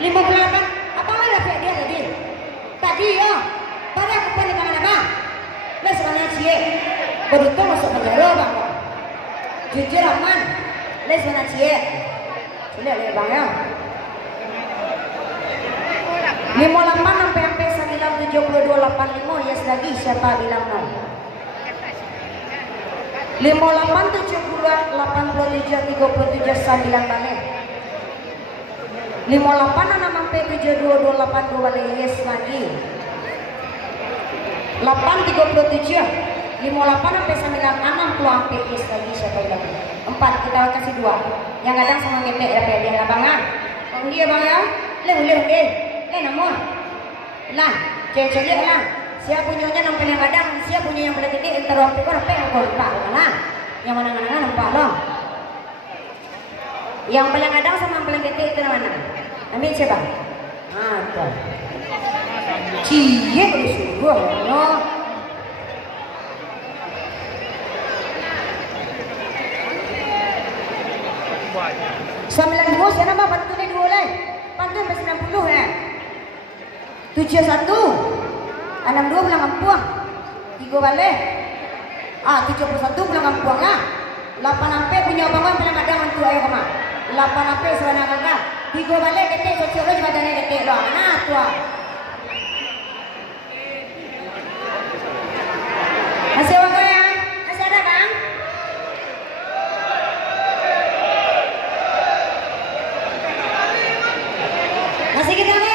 58 apa ada kayak dia tadi ya pada aku pada tangan apa les mana cie berutuh masuk penjara bang jujur aman les mana cie sudah lihat bang ya 58 sampai 97285 yes lagi siapa bilang no 58 72 87 37 9 balik 58 sampai 72282 balik yes lagi 8 37 58 sampai 96 keluar sampai yes lagi siapa bilang 4 kita kasih 2 yang kadang sama ngepek ya kayak dia lapangan bang dia bang ya leh namun lah cek lah siapa punyanya nampak yang kadang siapa punya yang paling gede entar sampai kau sampai kau lupa mana yang mana nampak loh yang paling kadang sama yang paling gede itu mana ambil siapa ada cie disuruh loh 92 siapa nama bantu ni dua lah bantu sampai 90 eh 71 62 pulang kampung 3 balik 71 pulang kampung lah 8 sampai punya bangun pulang ada mantu ayo kemana 8 sampai sebenarnya kakak 3 balik ketik sosial juga jangan ketik doang nah tua masih waktu ya masih ada bang masih kita